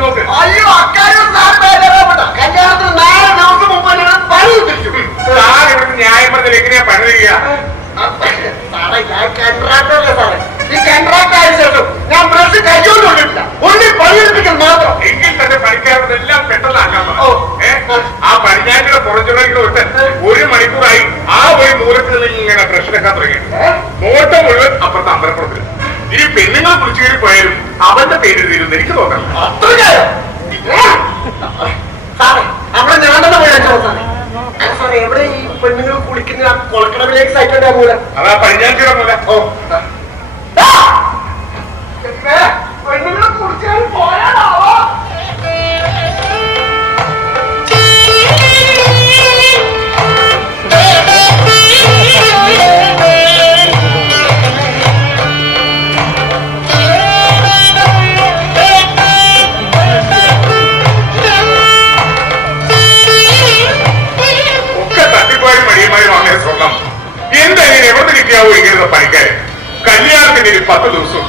നോക്ക് അയ്യോ അക്കാര്യം. കല്യാണത്തിന് നാല് ദിവസം മുമ്പ് ഞാൻ പണി. സാർ ന്യായം പറഞ്ഞാൽ എങ്ങനെയാ പണി ഞാൻ അല്ലേ സാറേ? ഈ contract ആയ ശേഷം ഞാൻ ബ്രഷ് കയ്യോണ്ടുകൊണ്ടിട്ടില്ല ഒന്നി പണിയെടുപ്പിക്കൽ മാത്രം എങ്കിൽ തന്നെ പണിക്കാരനെല്ലാം എല്ലാം. ഏ? ആ വിട്ട് ഒരു മണിക്കൂറായി ആ ഒരു മൂലത്തിൽ നിന്ന് ഇങ്ങനെ പ്രശ്നക്കാൻ തുടങ്ങി നോട്ടം മുഴുവൻ അപ്പുറത്ത് അമ്പലപ്പുറത്തിൽ ഇനി പെണ്ണുങ്ങൾ കുളിച്ചു കയറി പോയാലും അവന്റെ പേര് തീരുമെന്ന് എനിക്ക് തോന്നണം അവിടെ ഞാൻ തന്നെ പോയി എവിടെ ഈ പെണ്ണുങ്ങൾ കുളിക്കുന്ന കൊളക്കടവിലേക്ക് സൈറ്റ് അതാ പടിഞ്ഞാറ്റിയുടെ മൂല ഓ. അനിയൻ എവിടെ പണിക്കാരൻ കല്യാണത്തിന്റെ ഒരു പത്ത് ദിവസം.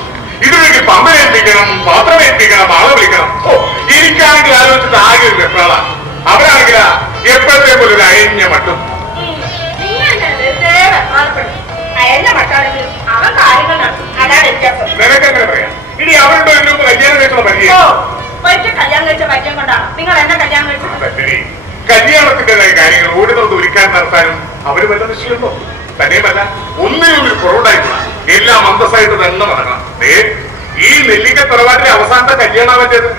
ഇതിലേക്ക് പമ്പ ഏൽപ്പിക്കണം പാത്രം ഏൽപ്പിക്കണം ആളെ വിളിക്കണം. ഓ എനിക്കാണെങ്കിൽ ആലോചിച്ചിട്ട് ആകെ ഒരു വെപ്രാള. അവരാണെങ്കിൽ എപ്പോഴത്തെ പോലെ ഒരു അയഞ്ഞ മട്ടും. നിനക്കെങ്ങനെ പറയാം? ഇനി അവരുടെ ഒരു കല്യാണം കഴിച്ചുള്ള പരിചയം. കല്യാണത്തിന്റേതായ കാര്യങ്ങൾ ഓടി നടന്ന് ഒരുക്കാൻ നടത്താനും അവർ വല്ല നിശ്ചയുണ്ടോ തന്നെയുമല്ല ഒന്നേ ഒരു കുറവുണ്ടായിട്ടില്ല എല്ലാം അന്തസ്സായിട്ട് തന്നെ നടക്കണം ഏ ഈ നെല്ലിക്ക തറവാട്ടിലെ അവസാനത്തെ കല്യാണം പറ്റിയത്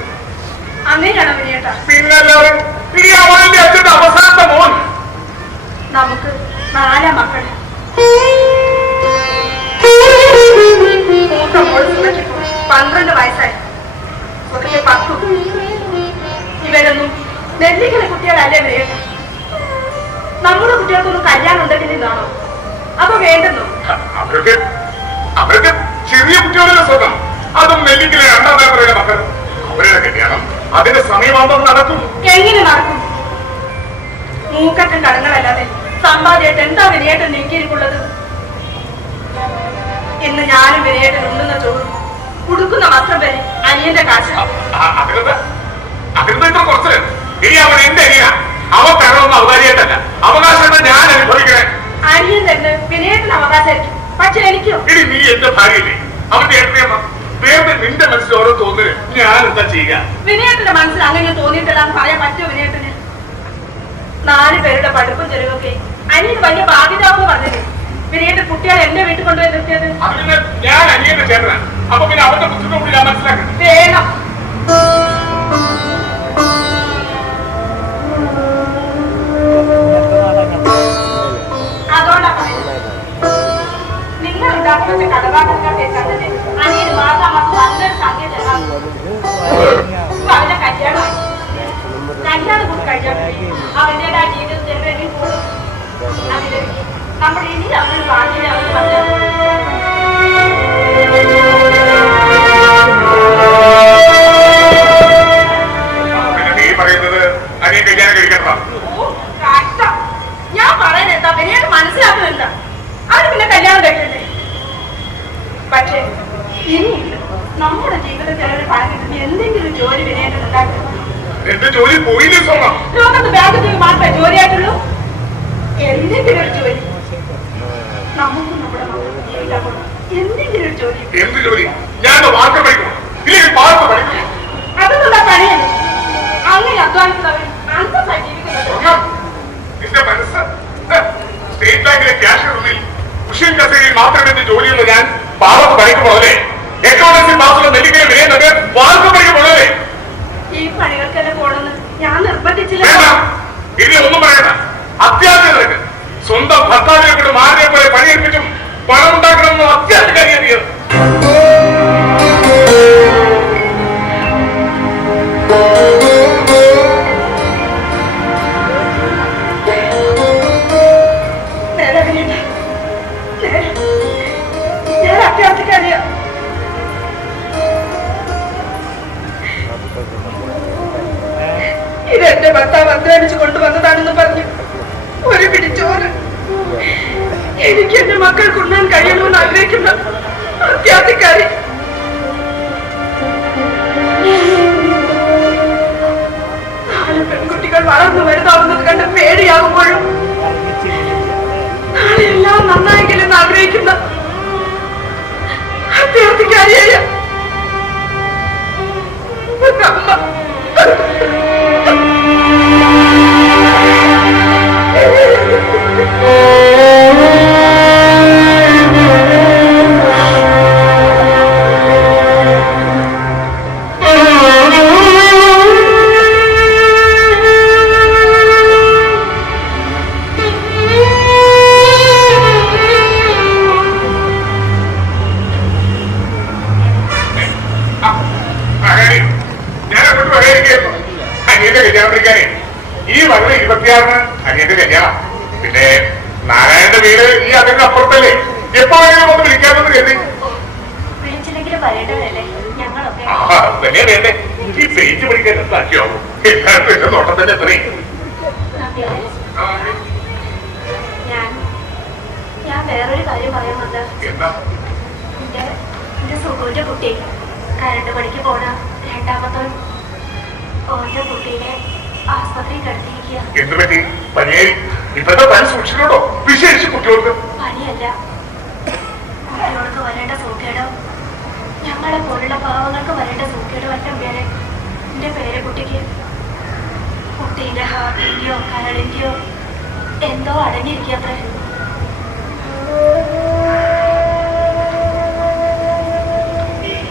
പിന്നല്ലാതെ ഈ അവന്റെ അച്ഛന്റെ അവസാനത്തെ മോൻ? നമുക്ക് നാലാ മക്കൾ പന്ത്രണ്ട് വയസ്സായി. സുഖത്തെ പത്തു. ഇവരൊന്നും നെല്ലിക്കുന്ന കുട്ടികളല്ലേ നമ്മുടെ കുട്ടികൾക്കൊന്നും കല്യാണം ഉണ്ടെങ്കിൽ നിന്നാണോ അതോ വേണ്ടെന്നോ. അവർക്ക് അവർക്ക് ചെറിയ കുട്ടികളുടെ സ്വന്തം. അതും മെല്ലിക്കിലെ രണ്ടാം തലമുറയിലെ മക്കൾ. അവരുടെ കല്യാണം അതിന്റെ സമയമാകുമ്പോൾ നടക്കും. എങ്ങനെ നടക്കും? മൂക്കറ്റം കടങ്ങളല്ലാതെ സമ്പാദ്യമായിട്ട് എന്താ വിനയേട്ടൻ നീക്കിയിരിക്കുള്ളത് ഇന്ന് ഞാനും വിനയേട്ടൻ ഉണ്ണുന്ന ചോറും ഉടുക്കുന്ന വസ്ത്രം വരെ അനിയന്റെ കാശ്. അവൻ എന്റെ അനിയ അവൻ അവകാശമായിട്ടല്ല അവകാശം ഞാൻ അനുഭവിക്കണേ. അനിയൻ തന്നെ വിനയേട്ടന് അവകാശമായിരിക്കും പക്ഷെ എനിക്കോ? ഇനി നീ എന്റെ ഭാര്യയില്ലേ? അവന്റെ ഏട്ടനെയമ്മ വേറെ നിന്റെ മനസ്സിൽ ഓരോ ഞാൻ എന്താ ചെയ്യുക? വിനയേട്ടന്റെ മനസ്സിൽ അങ്ങനെ തോന്നിയിട്ടില്ലാന്ന് പറയാൻ പറ്റുമോ വിനയത്തിന് നാല് പേരുടെ പഠിപ്പും ചെലവൊക്കെ അനിയന് വലിയ ബാധ്യതാവെന്ന് പറഞ്ഞത് വിനയന്റെ കുട്ടികളെ എന്റെ വീട്ടിൽ കൊണ്ടുപോയി നിർത്തിയത്. ഞാൻ അനിയന്റെ ചേട്ടനാണ്. അപ്പൊ പിന്നെ അവന്റെ ബുദ്ധിമുട്ട് ഞാൻ മനസ്സിലാക്കണം. വേണം. ഇപ്പൊ അവന്റെ കല്യാണമായി കല്യാണം ജീവിതത്തിൽ വേണ്ടി കൂടും. അതിന് നമ്മൾ ഇനി പറഞ്ഞു ഞാൻ പറയുന്നത് മനസ്സിലാക്കുന്നില്ല പിന്നെ കല്യാണം കഴിക്കണ്ടേ? ഇനിയില്ല. നമ്മുടെ ജീവിതത്തിൽ ഒരു പണം കിട്ടുന്ന എന്തെങ്കിലും ഒരു ജോലി വിനയത്തിൽ ഉണ്ടാക്കണം എന്റെ ജോലി പോയില്ലേ സ്വർണം ലോകത്ത് ബാങ്കിൽ മാത്രമേ ജോലിയായിട്ടുള്ളൂ. എന്തെങ്കിലും ഒരു ജോലി. നമുക്കും നമ്മുടെ. എന്തെങ്കിലും ഒരു ജോലി. എന്ത് ജോലി? ഞാൻ വാർത്ത പഠിക്കും ഇല്ലെങ്കിൽ പണിയല്ലേ? അങ്ങനെ അധ്വാനിക്കുന്നവർ അന്തസ്സായി ജീവിക്കുന്നത് സ്വർണം നിന്റെ മനസ്സ് ഹ, സ്റ്റേറ്റ് ബാങ്കിലെ ക്യാഷിനുള്ളിൽ കുഷ്യൻ കസേരയിൽ മാത്രം എന്ത് ജോലിയുള്ള ഞാൻ പാവത്ത് പണിക്ക് പോലെ എക്കോണമി പാസുള്ള നെല്ലിക്കൽ വിലയുന്നത് വാർത്ത പണിക്ക് പോലെ ഈ പണികൾക്കെല്ലാം പോണെന്ന് ഞാൻ നിർബന്ധിച്ചില്ല വേണ്ട ഇനി ഒന്നും പറയണ്ട അത്യാവശ്യം നിനക്ക് ഭർത്താവിനെ കൊണ്ട് മാറിനെ പോലെ പണിയെടുപ്പിച്ചും പണം ഉണ്ടാക്കണമെന്ന് അത്യാവശ്യം നീ. എനിക്ക് എന്റെ മക്കൾ കൊണ്ടുവരാൻ കഴിയണമെന്ന് ആഗ്രഹിക്കുന്ന അത്യാധികാരി പെൺകുട്ടികൾ വളർന്നു വലുതാവുന്നത് കണ്ട് പേടിയാകുമ്പോഴും നാളെ എല്ലാം നന്നായെങ്കിലെന്ന് ആഗ്രഹിക്കുന്ന അത്യാവശ്യക്കാരിയായ ഒരമ്മ. അനിയന്റെ കല്യാണം വിളിക്കാനേ ഈ വകുപ്പ് ഇരുപത്തിയാറിന് അനിയന്റെ കല്യാണം. പിന്നെ നാരായണന്റെ വീട് ഈ അതിന്റെ അപ്പുറത്തല്ലേ? എപ്പോ വേണമെങ്കിലും ഒന്ന് വിളിക്കാമെന്ന് കരുതി. വലിയ വേണ്ടേ? ഈ പേജ് പഠിക്കാൻ എന്താക്കിയാവും എല്ലാവർക്കും എന്റെ എത്രയും ഞാൻ വേറൊരു കാര്യം എന്താ? എന്റെ സുഖുവിന്റെ കുട്ടി കരണ്ട് പണിക്ക് പോണ രണ്ടാമത്തോൻ ഓന്റെ കുട്ടീനെ ആസ്പത്രിയിൽ കിടത്തിയിരിക്കുക എന്ത് പറ്റി പനിയായി ഇപ്പഴത്തെ പനി സൂക്ഷിക്കണോ വിശേഷിച്ച് കുട്ടികൾക്ക് പനിയല്ല കുട്ടികൾക്ക് വരേണ്ട സൂക്കേടോ ഞങ്ങളെ പോലുള്ള പാവങ്ങൾക്ക് വരേണ്ട സൂക്കേടോ അല്ല പേരെ എന്റെ പേരെ കുട്ടിക്ക്. കുട്ടീന്റെ ഹാർട്ടിന്റെയോ കരളിന്റെയോ എന്തോ അടങ്ങിയിരിക്കത്രേ.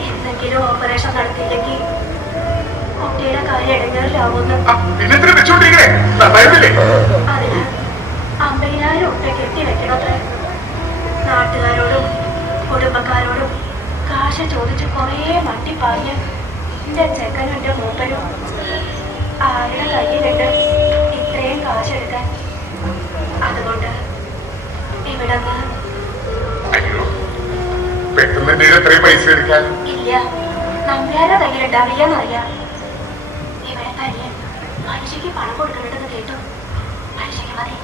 എന്തെങ്കിലും ഓപ്പറേഷൻ നടത്തിയില്ലെങ്കിൽ കുട്ടിയുടെ കാര്യം നന്നായിരുന്നില്ലേ അതിന് അമ്പതിനായിരം ഉപ്പ കെട്ടി വെക്കണത്രേ. നാട്ടുകാരോടും കുടുംബക്കാരോടും കാശ് ചോദിച്ച് കുറേ മട്ടിപ്പാഞ്ഞ് എന്റെ ചെക്കനും എന്റെ മൂപ്പനും ആരുടെ കയ്യിലുണ്ട് ഇത്രയും കാശെടുക്കാൻ അതുകൊണ്ട് ഇവിടെ പെട്ടെന്ന് എത്രയും പൈസ എടുക്കാൻ? ഇല്ല. നമ്പ്യാരുടെ കയ്യിലുണ്ടാവില്ലെന്നറിയാം. മനുഷ്യക്ക് പണം കൊടുക്കുന്നുണ്ടെന്ന് കേട്ടു. മനുഷ്യക്ക് മതി.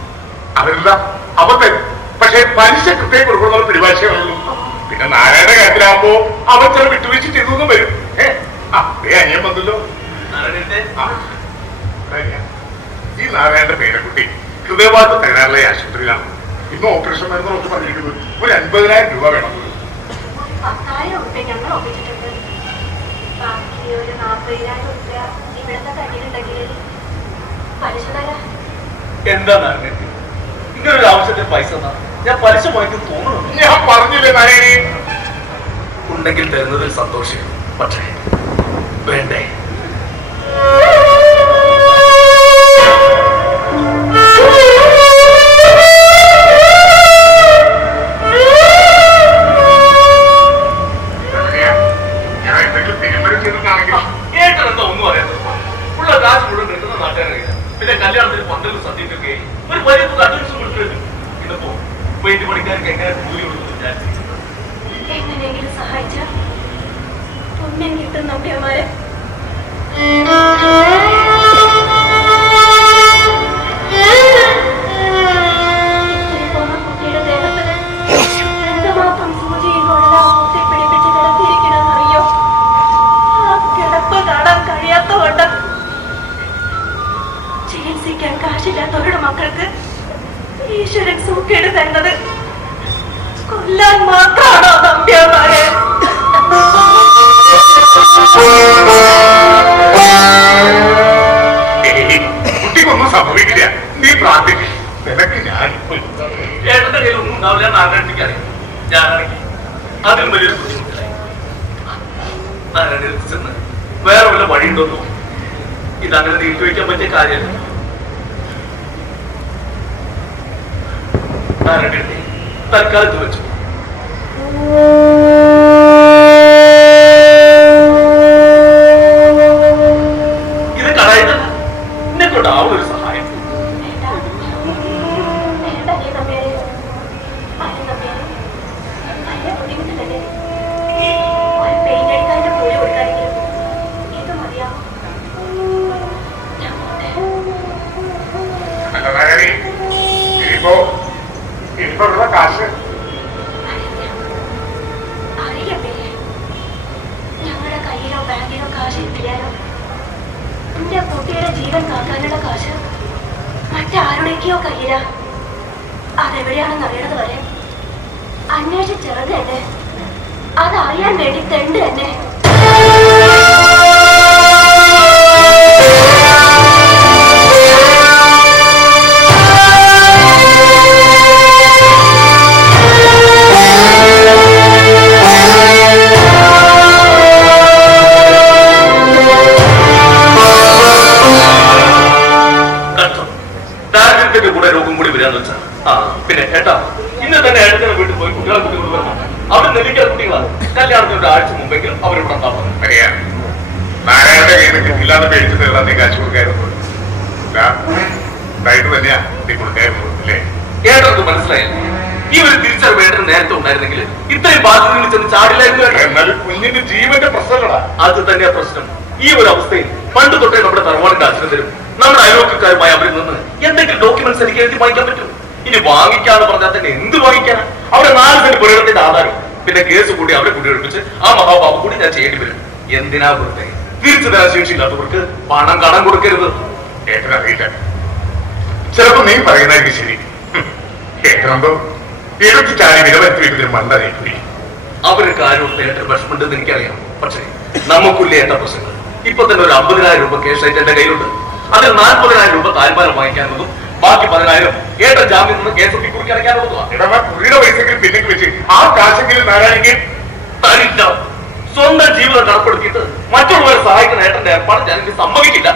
അതെന്താ? അവ തരും പക്ഷെ പലിശ കൃത്യം കൊടുക്കുന്ന പിടിവാശിയുള്ളൂ പിന്നെ നാരായണ കാര്യത്തിലാകുമ്പോ അവൻ ചില വിട്ടുവീഴ്ച ചെയ്തു വരും. ഏ? ആ ദേ അനിയൻ വന്നല്ലോ. നാരായണന്റെ ആ, അനിയ. ഈ നാരായണന്റെ പേരക്കുട്ടി ഹൃദയഭാഗത്ത് തകരാറിലെ ആശുപത്രിയിലാണ്. ഇന്ന് ഓപ്പറേഷൻ മരുന്ന് നോക്കി പറഞ്ഞിരിക്കുന്നത് ഒരു അൻപതിനായിരം രൂപ വേണം. ബാക്കി ഒരു നാൽപ്പതിനായിരം രൂപ ഇവിടുത്തെ കയ്യിലുണ്ടെങ്കിൽ എന്താ നാരായണന്റെ ഇങ്ങനെ ഒരു ആവശ്യത്തിന് പൈസ തന്നാ ഞാൻ പലിശ വാങ്ങിക്കും തോന്നുന്നു. ഞാൻ പറഞ്ഞില്ലേ നാരായണി ഉണ്ടെങ്കിൽ തരുന്നതിൽ സന്തോഷിക്കും. പക്ഷേ വേണ്ടേ? തരുന്നത് കൊല്ലാൻ മാത്രമാണോ നമ്പ്യാമാരെ ഏയ്, കുട്ടിക്കൊന്നും സംഭവിക്കില്ല. നീ പ്രാർത്ഥിക്കും നിനക്ക് ഞാൻ കയ്യിൽ ഒന്നും ഉണ്ടാവില്ല ഞാനാണെങ്കിൽ അതിലും വലിയൊരു ബുദ്ധിമുട്ടിലായി. നാരായണ ചെന്ന് വേറെ വല്ല വഴിയുണ്ടോ ഇതങ്ങനെ നീട്ടുവയ്ക്കാൻ പറ്റിയ കാര്യമല്ല. നാരായണ തൽക്കാലത്ത് വെച്ചു ഇത് ഇനിയിപ്പോ ഉള്ള കാശ് ഞങ്ങളുടെ കയ്യിലോ ബാങ്കിലോ കാശ് എന്റെ കുട്ടിയുടെ ജീവൻ കാക്കാനുള്ള കാശ് മറ്റാരുടെയൊക്കെയോ കയ്യിലാ? അതെവിടെയാണെന്ന് അറിയണത് വരെ? അന്വേഷിച്ചിറങ്ങ് എന്നെ അതറിയാൻ വേണ്ടി തെണ്ട് തന്നെ. കല്യാണത്തിന് ഒരു ആഴ്ച മുമ്പെങ്കിലും അവരിവിടെ ഉണ്ടാവണം അറിയാം. നാരായണന്റെ കയ്യിൽ നിന്ന് കിട്ടില്ലാന്ന് പേടിച്ചിട്ട് എല്ലാം നീ കാശ് കൊടുക്കായിരുന്നു. ഇതായിട്ട് തന്നെയാ നീ കൊടുക്കായിരുന്നു അല്ലേ? ഏട്ടർക്ക് മനസ്സിലായില്ലേ ഈ ഒരു തിരിച്ചറിവ് ഏട്ടന് നേരത്തെ ഉണ്ടായിരുന്നെങ്കിൽ ഇത്രയും ബാധ്യതകളിൽ ചെന്ന് ചാടില്ലായിരുന്നു. എന്നാലും കുഞ്ഞിന്റെ ജീവന്റെ പ്രശ്നങ്ങളാ. അത് തന്നെയാ പ്രശ്നം. ഈ ഒരു അവസ്ഥയിൽ പണ്ട് തൊട്ടേ നമ്മുടെ തറവാടിന്റെ അച്ഛനും തരും. നമ്മുടെ അയൽവക്കക്കാരുമായി അവരിൽ നിന്ന് എന്തെങ്കിലും ഡോക്യുമെന്റ്സ് എനിക്ക് എഴുതി വാങ്ങിക്കാൻ പറ്റും ഇനി വാങ്ങിക്കാന്ന് പറഞ്ഞാൽ തന്നെ എന്ത് വാങ്ങിക്കാനാ? അവിടെ നാല് സെന്റ് പുരയിടത്തിന്റെ ആധാരം. പിന്നെ കേസ് കൂടി അവരെ കൂടി എടുപ്പിച്ച് ആ മഹാഭാവം കൂടി ഞാൻ ചെയ്യേണ്ടി വരും. എന്തിനാ വെറുതെ? തിരിച്ചു തരാൻ ശേഷിയില്ലാത്തവർക്ക് പണം കടം കൊടുക്കരുത്. ഏട്ടനറിയില്ല ചിലപ്പോ നീ പറയുന്നതായിരിക്കും ശരി. ഏട്ടനുണ്ടോ എടുത്തു ചാടി വിലവെത്തി വീട്ടിൽ മണ്ടനെ പോയി. അവർ കാര്യം ഏട്ടൻ വിഷമുണ്ടെന്ന് എനിക്കറിയാം. പക്ഷേ നമുക്കുള്ള ഏട്ട പ്രശ്നങ്ങൾ. ഇപ്പൊ തന്നെ ഒരു അമ്പതിനായിരം രൂപ കേസ് ആയിട്ട് എന്റെ കയ്യിലുണ്ട്. അതിൽ നാൽപ്പതിനായിരം രൂപ താൽമാനം വാങ്ങിക്കാനുള്ളതും ബാക്കി പതിനായിരം ഏട്ടൻ ജാമ്യം നിന്ന് കേസ് ഒപ്പി കുറിച്ച് അടയ്ക്കാനുള്ളതുമാണ് പുള്ളിയുടെ പൈസക്കെങ്കിലും പിന്നേക്ക് വെച്ച് ആ കാശെങ്കിലും നാരായണെങ്കിൽ സ്വന്തം ജീവിതം കടപ്പെടുത്തിയിട്ട് മറ്റുള്ളവരെ സഹായിക്കുന്ന ഏട്ടന്റെ ഏർപ്പാട് ഞാൻ സമ്മതിക്കില്ല.